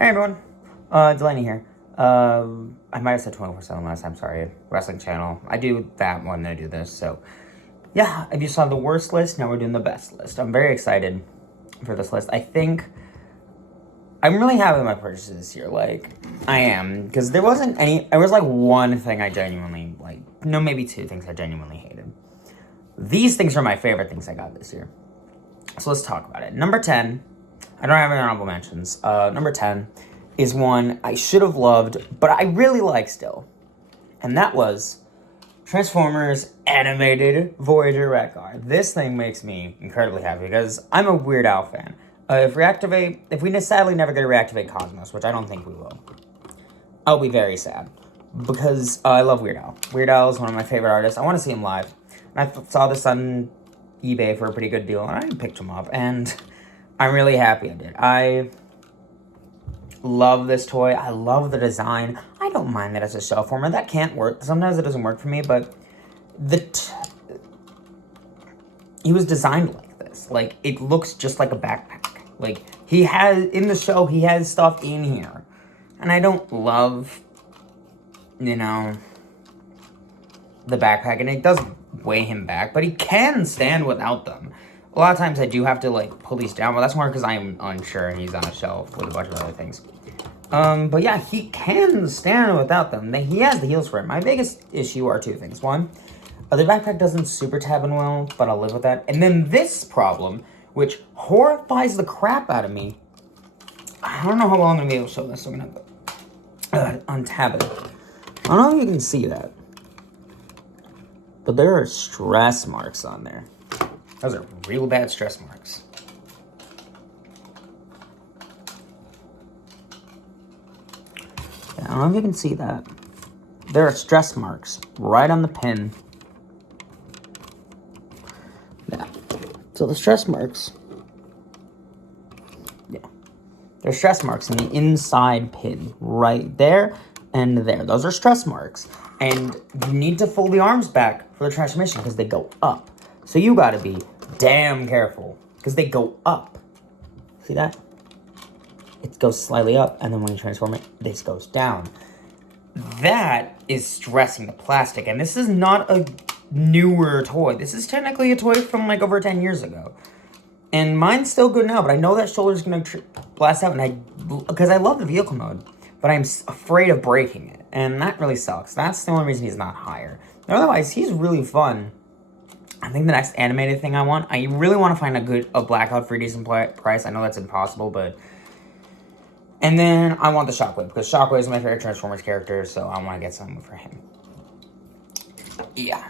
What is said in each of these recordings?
Hey everyone, Delaney here. I might have said 24/7 last time, sorry. Wrestling channel. I do that when I do this, so. Yeah, if you saw the worst list, now we're doing the best list. I'm very excited for this list. I think I'm really happy with my purchases this year. I am. Because there wasn't any, there was one thing I genuinely, maybe two things I genuinely hated. These things are my favorite things I got this year. So let's talk about it. Number 10, I don't have any honorable mentions. Number 10 is one I should have loved, but I really like still. And that was Transformers Animated Voyager Wreck-Gar. This thing makes me incredibly happy because I'm a Weird Al fan. If we sadly never get to reactivate Cosmos, which I don't think we will, I'll be very sad because I love Weird Al. Weird Al is one of my favorite artists. I want to see him live. And I saw this on eBay for a pretty good deal, and I picked him up, and I'm really happy I did. I love this toy. I love the design. I don't mind that as a shell former. That can't work. Sometimes it doesn't work for me, but he was designed like this. It looks just like a backpack. In the show, he has stuff in here. And I don't love, the backpack, and it does weigh him back, but he can stand without them. A lot of times I do have to, pull these down, but that's more because I'm unsure and he's on a shelf with a bunch of other things. But yeah, he can stand without them. He has the heels for it. My biggest issue are two things. One, the backpack doesn't super tab in well, but I'll live with that. And then this problem, which horrifies the crap out of me. I don't know how well I'm going to be able to show this, so I'm going to have to untab it. I don't know if you can see that, but there are stress marks on there. Those are real bad stress marks. Yeah, I don't know if you can see that. There are stress marks right on the pin. Yeah. So the stress marks. Yeah. There's stress marks in the inside pin right there and there. Those are stress marks. And you need to fold the arms back for the transformation because they go up. So you gotta be damn careful because they go up. See that? It goes slightly up, and then when you transform it, this goes down. That is stressing the plastic, and this is not a newer toy. This is technically a toy from over 10 years ago. And mine's still good now, but I know that shoulder's gonna blast out, because I love the vehicle mode, but I'm afraid of breaking it, and that really sucks. That's the only reason he's not higher. Otherwise, he's really fun. I think the next animated thing I really want to find a Blackout for a decent price. I know that's impossible, but. And then I want the Shockwave, because Shockwave is my favorite Transformers character, so I want to get something for him. Yeah.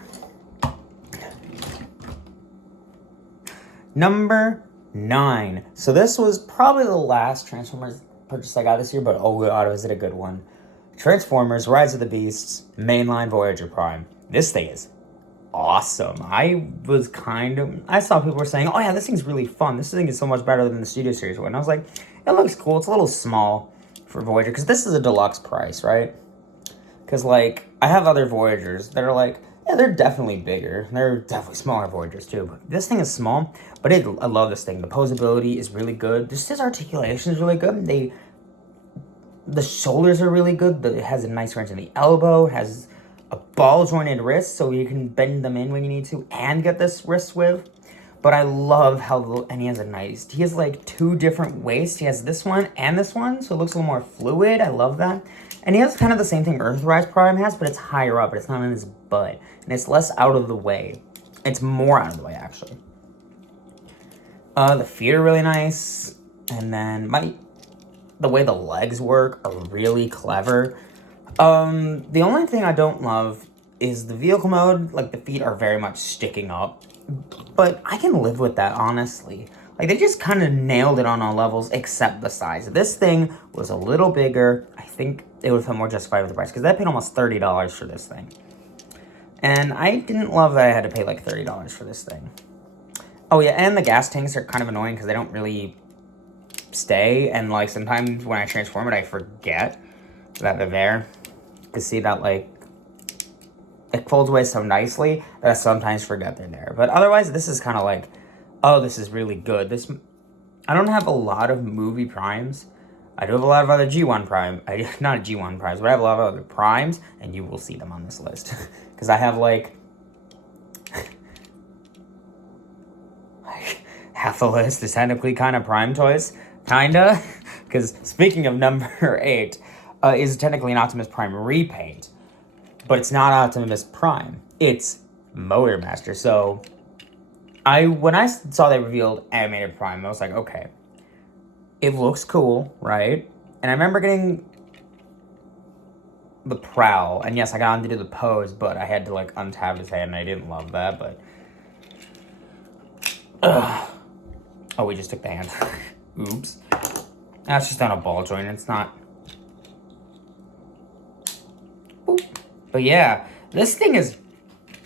Number 9. So this was probably the last Transformers purchase I got this year, but oh god, was it a good one. Transformers Rise of the Beasts Mainline Voyager Prime. This thing is awesome. I saw people were saying, oh yeah, this thing's really fun. This thing is so much better than the Studio Series one. And I was like, it looks cool. It's a little small for Voyager, because this is a deluxe price, right? Because, I have other Voyagers that are yeah, they're definitely bigger. They're definitely smaller Voyagers, too. But this thing is small, but I love this thing. The posability is really good. Just his articulation is really good. The shoulders are really good. It has a nice wrench in the elbow. It has a ball-jointed wrist, so you can bend them in when you need to and get this wrist swivel. But I love and he has he has two different waists. He has this one and this one, so it looks a little more fluid. I love that. And he has kind of the same thing Earthrise Prime has, but it's higher up. It's not in his butt. And it's less out of the way. It's more out of the way, actually. The feet are really nice. And then the way the legs work are really clever. The only thing I don't love is the vehicle mode. The feet are very much sticking up. But I can live with that, honestly. They just kind of nailed it on all levels, except the size. This thing was a little bigger. I think it would feel more justified with the price, because I paid almost $30 for this thing. And I didn't love that I had to pay $30 for this thing. Oh yeah, and the gas tanks are kind of annoying, because they don't really stay. And sometimes when I transform it, I forget that they're there. To see that it folds away so nicely that I sometimes forget they're there. But otherwise, this is kind of oh, this is really good. I don't have a lot of movie primes, I do have a lot of other G1 Prime. Not a G1 Primes, but I have a lot of other Primes, and you will see them on this list. Because I have like half the list is technically kind of Prime toys. Kinda. Because speaking of number 8, is technically an Optimus Prime repaint. But it's not Optimus Prime. It's Motormaster. So, when I saw they revealed Animated Prime, I was like, okay. It looks cool, right? And I remember getting the Prowl. And yes, I got him to do the pose, but I had to, like, untap his head, and I didn't love that, but... Oh, we just took the hand. Oops. That's just on a ball joint. It's not... Boop. But yeah, this thing is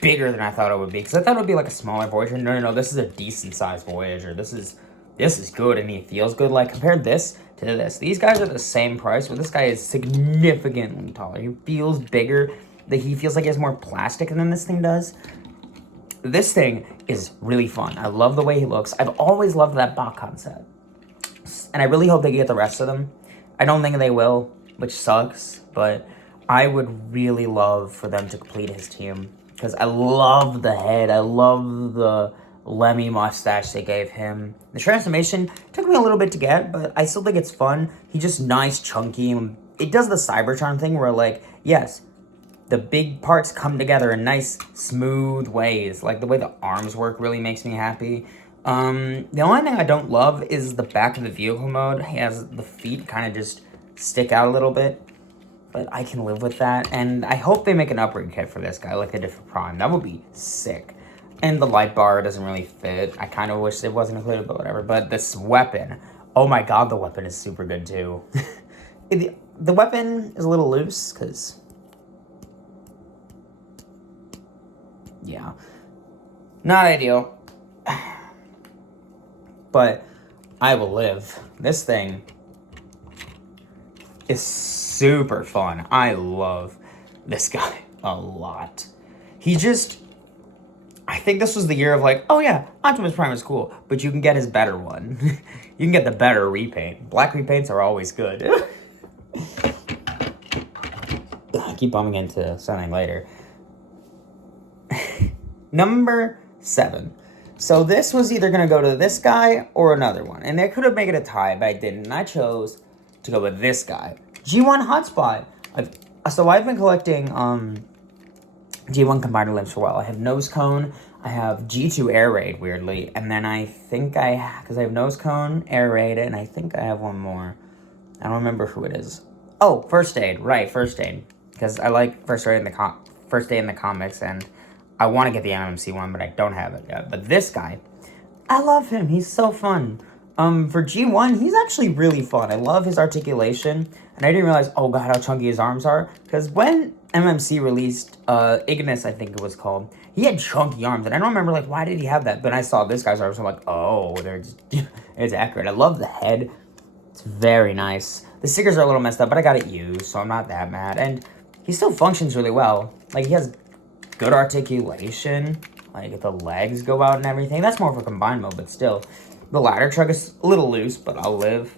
bigger than I thought it would be. Because I thought it would be like a smaller Voyager. No. This is a decent-sized Voyager. This is good, and he feels good. Like, compare this to this. These guys are the same price, but this guy is significantly taller. He feels bigger. He feels like he has more plastic than this thing does. This thing is really fun. I love the way he looks. I've always loved that bot concept. And I really hope they get the rest of them. I don't think they will, which sucks. But I would really love for them to complete his team. Because I love the head. I love the Lemmy mustache they gave him. The transformation took me a little bit to get, but I still think it's fun. He's just nice, chunky. It does the Cybertron thing where, like, yes, the big parts come together in nice, smooth ways. Like, the way the arms work really makes me happy. The only thing I don't love is the back of the vehicle mode. He has the feet kind of just stick out a little bit. But I can live with that. And I hope they make an upgrade kit for this guy, like they did for Prime. That would be sick. And the light bar doesn't really fit. I kind of wish it wasn't included, but whatever. But this weapon, oh my god, the weapon is super good too. The weapon is a little loose, because... yeah. Not ideal. But I will live. This thing is super fun. I love this guy a lot. He just... I think this was the year of like, oh yeah, Optimus Prime is cool, but you can get his better one. You can get the better repaint. Black repaints are always good. I keep bumping into something later. Number 7. So this was either going to go to this guy or another one. And they could have made it a tie, but I didn't. And I chose to go with this guy. G1 Hotspot. I've been collecting G1 Combiner Limbs for a while. I have Nose Cone. I have G2 Air Raid, weirdly. And then I think because I have Nose Cone, Air Raid, and I think I have one more. I don't remember who it is. Oh, First Aid. Right, First Aid. Because I like First Aid in the comics, and I want to get the MMC one, but I don't have it yet. But this guy, I love him. He's so fun. For G1, he's actually really fun. I love his articulation. And I didn't realize, oh god, how chunky his arms are. Because when MMC released Ignis, I think it was called, he had chunky arms. And I don't remember, like, why did he have that? But I saw this guy's arms, I'm like, oh, it's accurate. I love the head. It's very nice. The stickers are a little messed up, but I got it used, so I'm not that mad. And he still functions really well. Like, he has good articulation. Like, the legs go out and everything. That's more for combined mode, but still. The ladder truck is a little loose, but I'll live.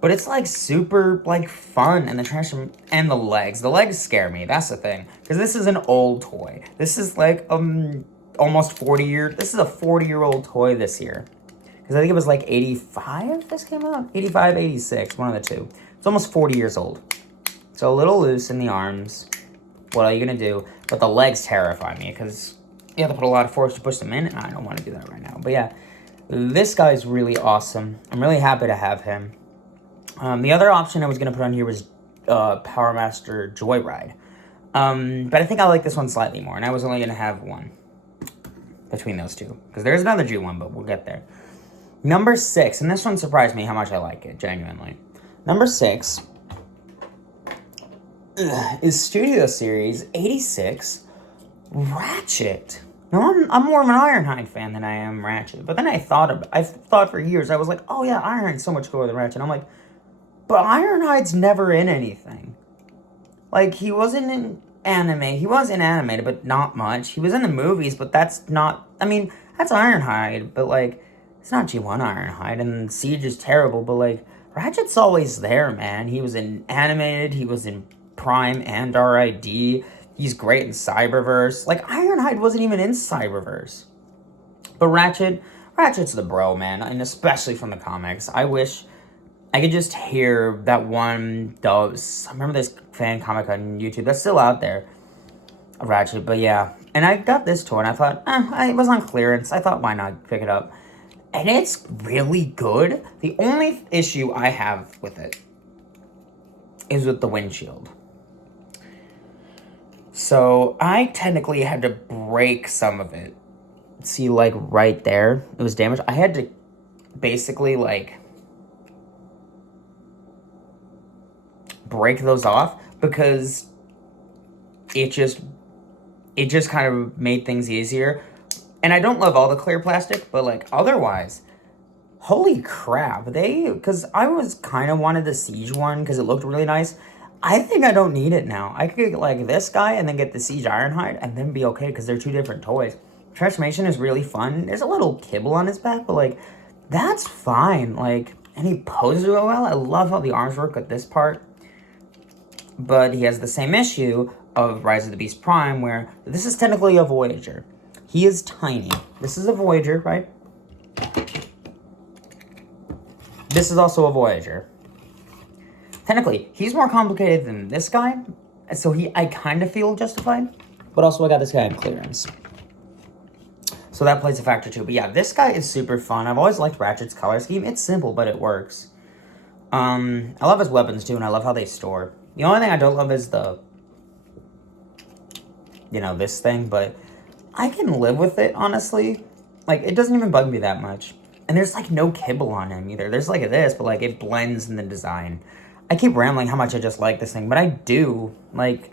But it's, like, super, like, fun. And the legs. The legs scare me. That's the thing. Because this is an old toy. This is, like, almost 40 This is a 40-year-old toy this year. Because I think it was, like, 85 this came out? 85, 86. One of the two. It's almost 40 years old. So a little loose in the arms. What are you going to do? But the legs terrify me. Because you have to put a lot of force to push them in. And I don't want to do that right now. But, yeah. This guy's really awesome. I'm really happy to have him. The other option I was going to put on here was Power Master Joyride. But I think I like this one slightly more. And I was only going to have one between those two. Because there's another G1, but we'll get there. Number 6. And this one surprised me how much I like it, genuinely. Number 6 is Studio Series 86 Ratchet. Now, I'm more of an Ironhide fan than I am Ratchet. But then I thought for years, I was like, oh yeah, Ironhide's so much cooler than Ratchet. And I'm like, but Ironhide's never in anything. Like, he wasn't in anime. He was in animated, but not much. He was in the movies, but that's not... I mean, that's Ironhide, but, like, it's not G1 Ironhide. And Siege is terrible, but, like, Ratchet's always there, man. He was in Animated, he was in Prime and RID. He's great in Cyberverse. Like, Ironhide wasn't even in Cyberverse. But Ratchet's the bro, man, and especially from the comics. I wish I could just hear that one I remember this fan comic on YouTube that's still out there, Ratchet, but yeah. And I got this toy and I thought, it was on clearance. I thought, why not pick it up? And it's really good. The only issue I have with it is with the windshield. So I technically had to break some of it. See, like, right there, it was damaged. I had to basically, like, break those off because it just kind of made things easier. And I don't love all the clear plastic, but, like, otherwise, holy crap. Because I was kind of wanted the Siege one because it looked really nice. I think I don't need it now. I could get, like, this guy and then get the Siege Ironhide and then be okay because they're two different toys. Transformation is really fun. There's a little kibble on his back, but, like, that's fine. Like, and he poses real well. I love how the arms work with this part. But he has the same issue of Rise of the Beast Prime, where this is technically a Voyager. He is tiny. This is a Voyager, right? This is also a Voyager. Technically, he's more complicated than this guy, so I kind of feel justified. But also, I got this guy on clearance. So that plays a factor too. But yeah, this guy is super fun. I've always liked Ratchet's color scheme. It's simple, but it works. I love his weapons too, and I love how they store. The only thing I don't love is the, this thing, but I can live with it, honestly. Like, it doesn't even bug me that much. And there's, like, no kibble on him either. There's, like, this, but, like, it blends in the design. I keep rambling how much I just like this thing, but I do. Like,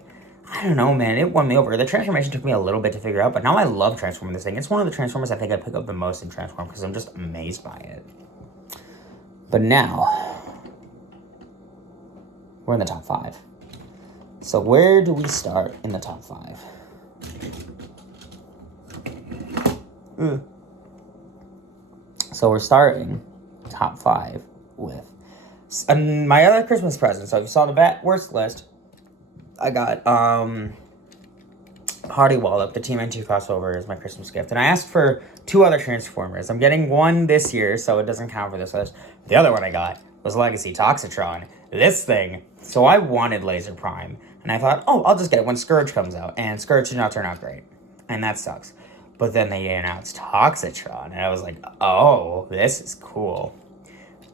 I don't know, man. It won me over. The transformation took me a little bit to figure out, but now I love transforming this thing. It's one of the Transformers I think I pick up the most in Transform because I'm just amazed by it. But now, we're in the top 5. So where do we start in the top 5? So we're starting top 5 with my other Christmas present. So if you saw the worst list, I got Hardy Wallop, the TMNT crossover, as my Christmas gift. And I asked for 2 other Transformers. I'm getting one this year, so it doesn't count for this list. The other one I got was Legacy Toxitron. This thing. So I wanted Laser Prime. And I thought, I'll just get it when Scourge comes out. And Scourge did not turn out great. And that sucks. But then they announced Toxitron. And I was like, this is cool.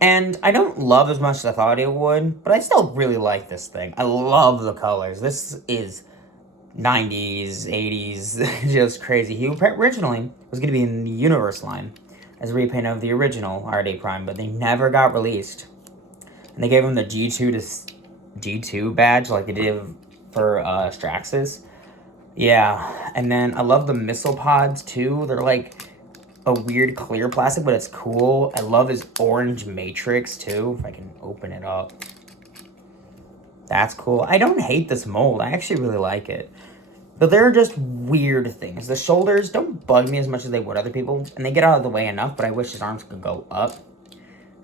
And I don't love as much as I thought it would, but I still really like this thing. I love the colors. This is 90s, 80s, just crazy. He originally was going to be in the Universe line as a repaint of the original RD Prime, but they never got released. And they gave him the G2 badge like they did for Straxus. Yeah, and then I love the missile pods too. They're like a weird clear plastic, but it's cool. I love his orange matrix too, if I can open it up. That's cool. I don't hate this mold. I actually really like it. But they're just weird things. The shoulders don't bug me as much as they would other people, and they get out of the way enough, but I wish his arms could go up.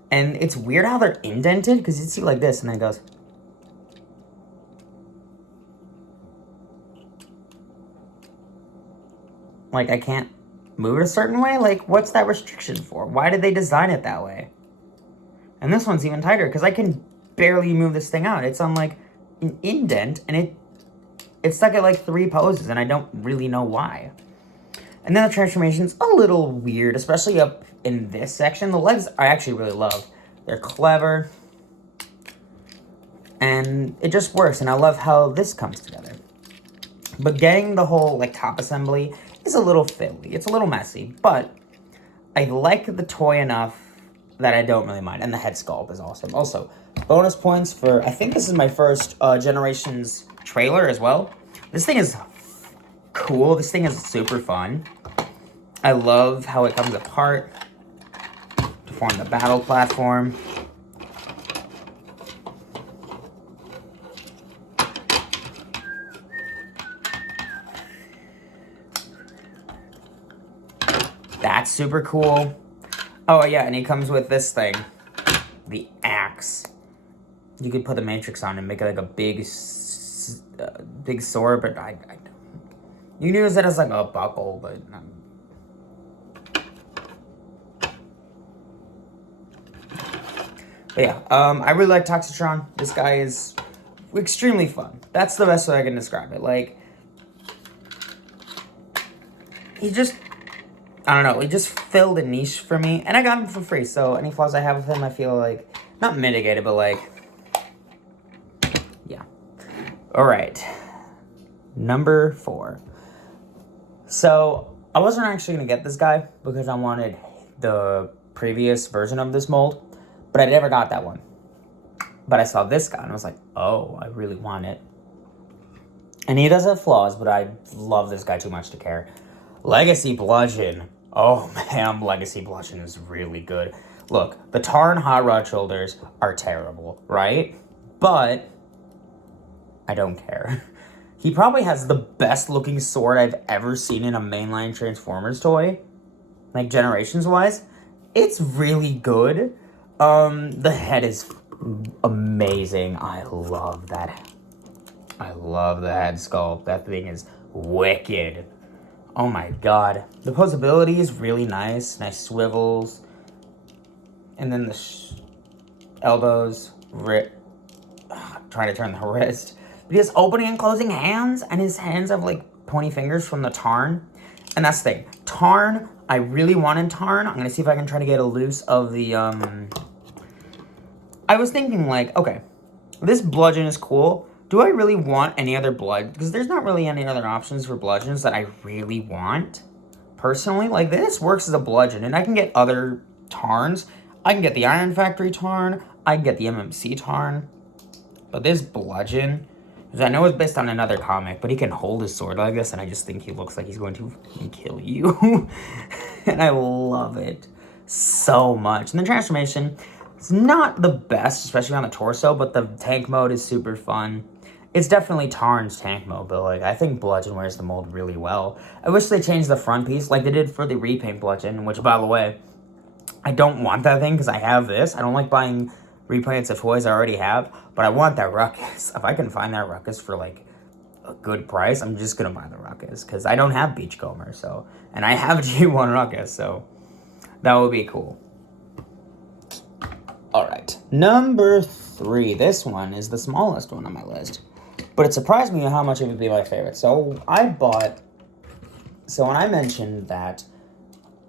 And it's weird how they're indented, because you see like this, and then it goes. Like, I can't move it a certain way? Like, what's that restriction for? Why did they design it that way? And this one's even tighter, because I can barely move this thing out. It's on, like, an indent, and it's stuck at, like, 3 poses, and I don't really know why. And then the transformation's a little weird, especially up in this section. The legs I actually really love. They're clever. And it just works, and I love how this comes together. But getting the whole, like, top assembly is a little fiddly. It's a little messy, but I like the toy enough that I don't really mind. And the head sculpt is awesome. Also, bonus points for, I think this is my first Generations trailer as well. This thing is cool. This thing is super fun. I love how it comes apart to form the battle platform. That's super cool. Oh, yeah, and he comes with this thing. The axe. You could put the Matrix on and make it like a big sword, but you can use it as like a buckle, but. But yeah, I really like Toxitron. This guy is extremely fun. That's the best way I can describe it. Like, he just, I don't know, he just filled a niche for me, and I got him for free, so any flaws I have with him, I feel like, not mitigated, but like, yeah. Alright, number 4. So, I wasn't actually going to get this guy, because I wanted the previous version of this mold, but I never got that one. But I saw this guy, and I was like, oh, I really want it. And he does have flaws, but I love this guy too much to care. Legacy Bludgeon. Oh, man, Legacy Bludgeon is really good. Look, the Tarn Hot Rod Shoulders are terrible, right? But I don't care. He probably has the best looking sword I've ever seen in a mainline Transformers toy. Like, generations-wise. It's really good. The head is amazing. I love that. I love the head sculpt. That thing is wicked. Oh my god. The posability is really nice. Nice swivels. And then the elbows. Trying to turn the wrist. But he has opening and closing hands. And his hands have like pointy fingers from the Tarn. And that's the thing. Tarn, I really wanted Tarn. I'm going to see if I can try to get a loose of the, I was thinking like, okay, this bludgeon is cool. Do I really want any other blood? Because there's not really any other options for bludgeons that I really want. Personally, like this works as a bludgeon. And I can get other Tarns. I can get the Iron Factory Tarn. I can get the MMC Tarn. But this bludgeon, because I know it's based on another comic, but he can hold his sword like this. And I just think he looks like he's going to kill you. And I love it so much. And the transformation, it's not the best, especially on the torso, but the tank mode is super fun. It's definitely Tarn's tank mode, but like I think Bludgeon wears the mold really well. I wish they changed the front piece like they did for the repaint Bludgeon, which by the way, I don't want that thing because I have this. I don't like buying repaints of toys I already have, but I want that Ruckus. If I can find that Ruckus for like a good price, I'm just gonna buy the Ruckus because I don't have Beachcomber, so, and I have G1 Ruckus, so that would be cool. Alright, number 3. This one is the smallest one on my list. But it surprised me how much it would be my favorite. So when I mentioned that,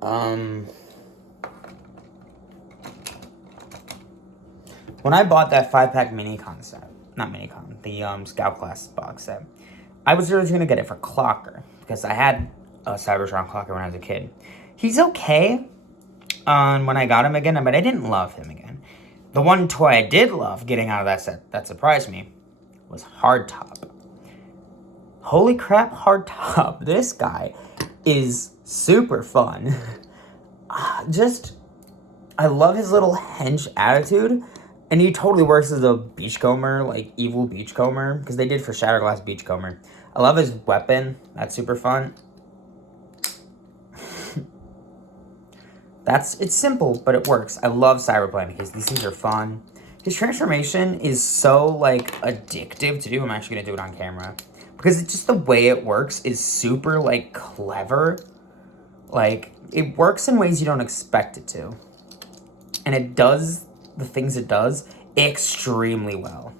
when I bought that 5-pack Minicon set, not Minicon, the Scout Class box set, I was originally going to get it for Clocker, because I had a Cybertron Clocker when I was a kid. He's okay when I got him again, but I didn't love him again. The one toy I did love getting out of that set that surprised me was Hardtop. Holy crap, Hardtop. This guy is super fun. I love his little hench attitude. And he totally works as a Beachcomber, like evil Beachcomber, because they did for Shatterglass Beachcomber. I love his weapon. That's super fun. It's simple, but it works. I love Cyberplane because these things are fun. His transformation is so, like, addictive to do. I'm actually going to do it on camera. Because it's just the way it works is super, like, clever. Like, it works in ways you don't expect it to. And it does the things it does extremely well.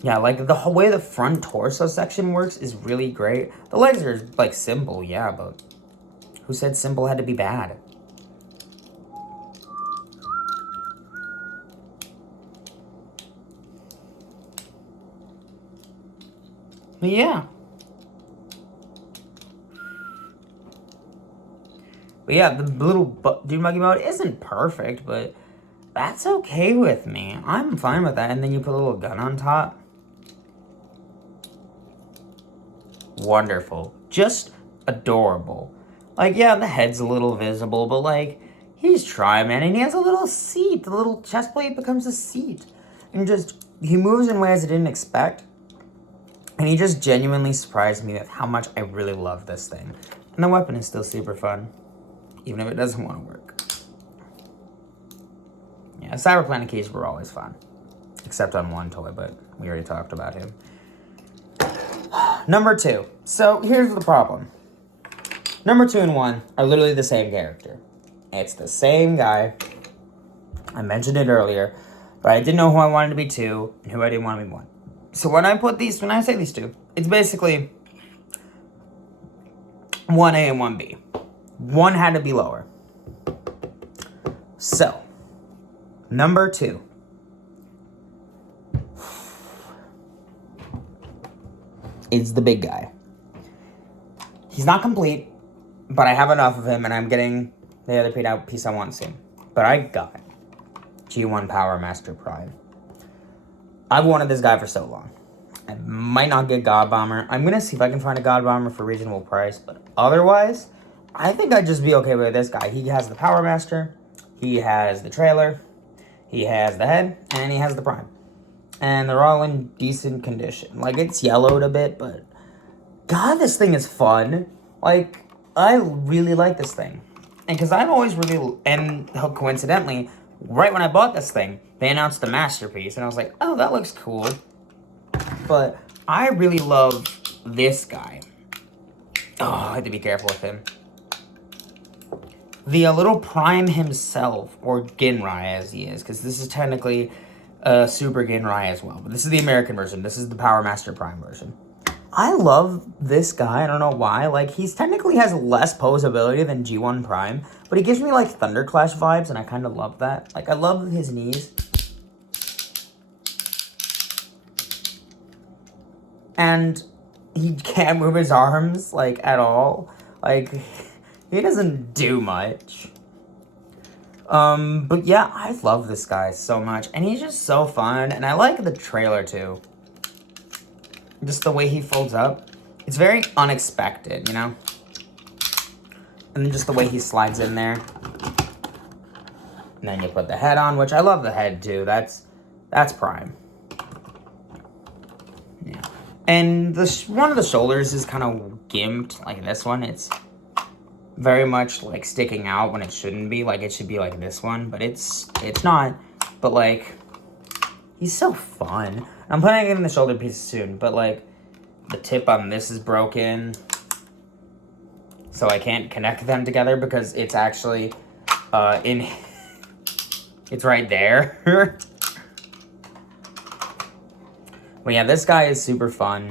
Yeah, like the whole way the front torso section works is really great. The legs are like simple, yeah, but who said simple had to be bad? But yeah. But yeah, the little Dune Buggy mode isn't perfect, but that's okay with me. I'm fine with that. And then you put a little gun on top. Wonderful. Just adorable. Like, yeah, the head's a little visible, but like, he's trying, man. And he has a little seat. The little chest plate becomes a seat. And just, he moves in ways I didn't expect. And he just genuinely surprised me with how much I really love this thing. And the weapon is still super fun, even if it doesn't want to work. Yeah, Cyber Planet keys were always fun. Except on one toy, but we already talked about him. Number 2. So, here's the problem. Number 2 and 1 are literally the same character. It's the same guy. I mentioned it earlier, but I didn't know who I wanted to be 2 and who I didn't want to be 1. So when I say these 2, it's basically 1A and 1B. 1 had to be lower. So, number 2. Is the big guy. He's not complete, but I have enough of him, and I'm getting the other piece I want soon. But I got G1 Power Master Prime. I've wanted this guy for so long. I might not get God Bomber. I'm going to see if I can find a God Bomber for reasonable price, but otherwise, I think I'd just be okay with this guy. He has the Power Master, he has the trailer, he has the head, and he has the Prime. And they're all in decent condition. Like, it's yellowed a bit, but God, this thing is fun. Like, I really like this thing. And because I've always really, and coincidentally, right when I bought this thing, they announced the Masterpiece, and I was like, oh, that looks cool. But I really love this guy. Oh, I have to be careful with him. The little Prime himself, or Ginrai as he is, because this is technically Super Ginrai as well. But this is the American version. This is the Power Master Prime version. I love this guy. I don't know why. Like, he's technically has less pose ability than G1 Prime, but he gives me, like, Thunderclash vibes, and I kind of love that. Like, I love his knees. And he can't move his arms, like, at all. Like, he doesn't do much. But yeah, I love this guy so much. And he's just so fun. And I like the trailer, too. Just the way he folds up. It's very unexpected, you know? And then just the way he slides in there. And then you put the head on, which I love the head, too. That's Prime. Yeah. And one of the shoulders is kind of gimped, like this one. It's very much, like, sticking out when it shouldn't be. Like, it should be like this one, but it's not. But, like, he's so fun. I'm planning on getting the shoulder piece soon, but, like, the tip on this is broken. So I can't connect them together because it's actually, it's right there. But yeah, this guy is super fun.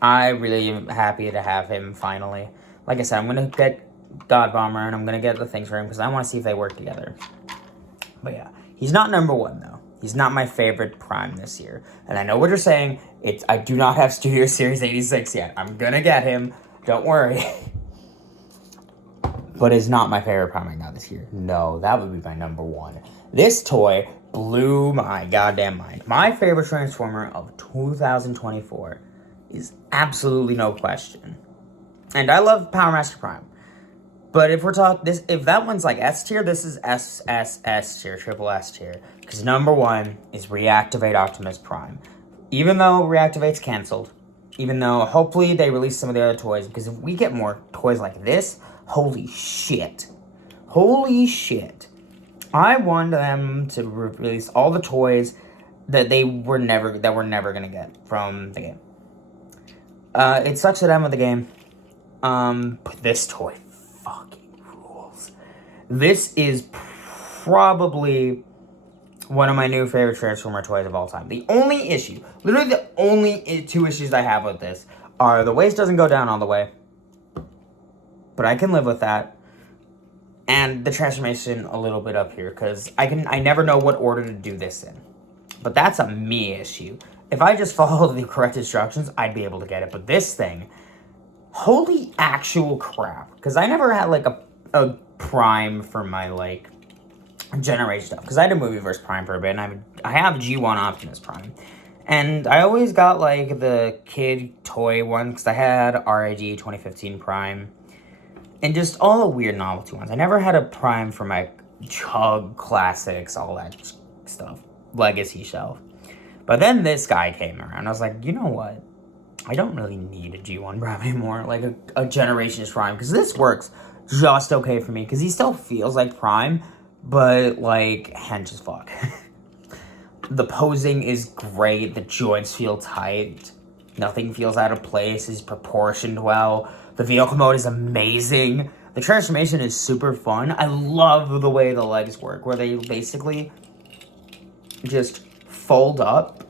I really am happy to have him finally. Like I said, I'm going to get God Bomber and I'm going to get the things for him because I want to see if they work together. But yeah, he's not number 1 though. He's not my favorite Prime this year. And I know what you're saying. I do not have Studio Series 86 yet. I'm going to get him. Don't worry. But it's not my favorite Prime I got this year. No, that would be my number 1. This toy blew my goddamn mind. My favorite Transformer of 2024 is absolutely no question. And I love Power Master Prime. But if we're talking this, if that one's like S tier, this is S tier, triple S tier. Because number 1 is Reactivate Optimus Prime. Even though Reactivate's canceled, even though hopefully they release some of the other toys, because if we get more toys like this, holy shit. Holy shit. I want them to release all the toys that we're never gonna get from the game. It sucks that I'm with the game. But this toy fucking rules. This is probably one of my new favorite Transformer toys of all time. The only issue, literally the only 2 issues I have with this are the waist doesn't go down all the way, but I can live with that. And the transformation a little bit up here, because I never know what order to do this in. But that's a me issue. If I just follow the correct instructions, I'd be able to get it. But this thing, holy actual crap. Because I never had, like, a Prime for my, like, generation stuff. Because I had a Movieverse Prime for a bit, and I have G1 Optimus Prime. And I always got, like, the kid toy one, because I had RIG 2015 Prime. And just all the weird novelty ones. I never had a Prime for my Chug Classics, all that stuff. Legacy shelf. But then this guy came around. I was like, you know what? I don't really need a G1 Prime anymore, like a Generations Prime, because this works just okay for me, because he still feels like Prime, but, like, hench as fuck. The posing is great, the joints feel tight, nothing feels out of place, he's proportioned well, the vehicle mode is amazing, the transformation is super fun. I love the way the legs work, where they basically just fold up,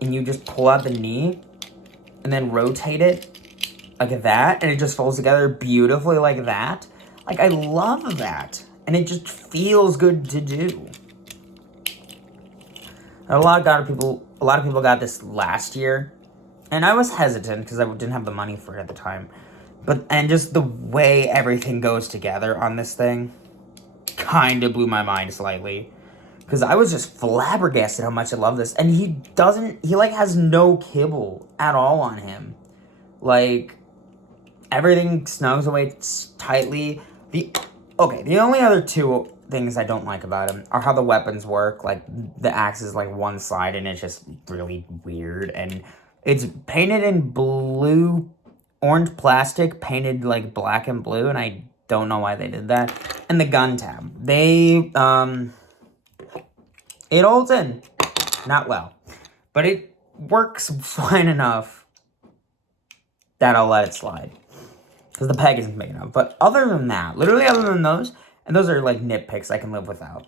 and you just pull out the knee, and then rotate it like that, and it just folds together beautifully like that. Like, I love that, and it just feels good to do. A lot of people got this last year, and I was hesitant because I didn't have the money for it at the time. And just the way everything goes together on this thing kind of blew my mind slightly. Because I was just flabbergasted how much I love this. And he like, has no kibble at all on him. Like, everything snugs away tightly. The only other two things I don't like about him are how the weapons work. Like, the axe is, like, one side, and it's just really weird. And it's painted in blue, orange plastic, painted, like, black and blue, and I don't know why they did that. And the gun tab. It holds in. Not well. But it works fine enough that I'll let it slide. Because the peg isn't big enough. But other than that, literally other than those, and those are like nitpicks I can live without,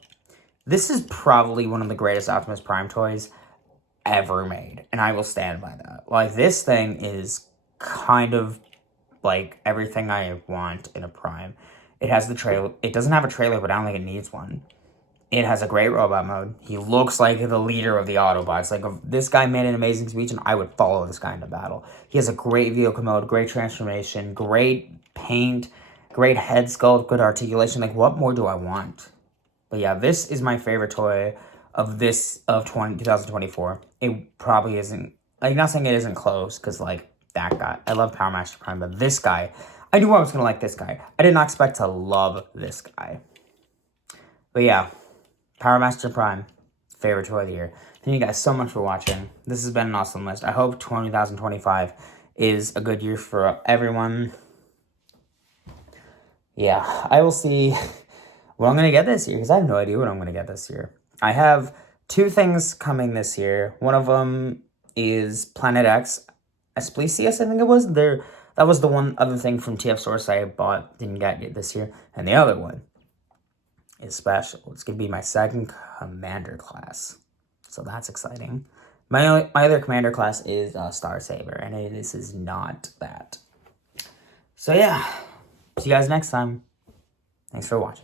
this is probably one of the greatest Optimus Prime toys ever made. And I will stand by that. Like, this thing is kind of like everything I want in a Prime. It has the trailer. It doesn't have a trailer, but I don't think it needs one. It has a great robot mode. He looks like the leader of the Autobots. Like, if this guy made an amazing speech, and I would follow this guy into battle. He has a great vehicle mode, great transformation, great paint, great head sculpt, good articulation. Like, what more do I want? But yeah, this is my favorite toy of 2024. It probably isn't, like, not saying it isn't close, because, like, that guy. I love Power Master Prime, but this guy, I knew I was going to like this guy. I did not expect to love this guy. But yeah. Power Master Prime, favorite toy of the year. Thank you guys so much for watching. This has been an awesome list. I hope 2025 is a good year for everyone. Yeah, I will see what I'm going to get this year, because I have no idea what I'm going to get this year. I have two things coming this year. One of them is Planet X Esplicius, I think it was. That was the one other thing from TF Source I bought, didn't get it this year. And the other one is special. It's going to be my second commander class. So that's exciting. My other commander class is Star Saber, and this is not that. So yeah, see you guys next time. Thanks for watching.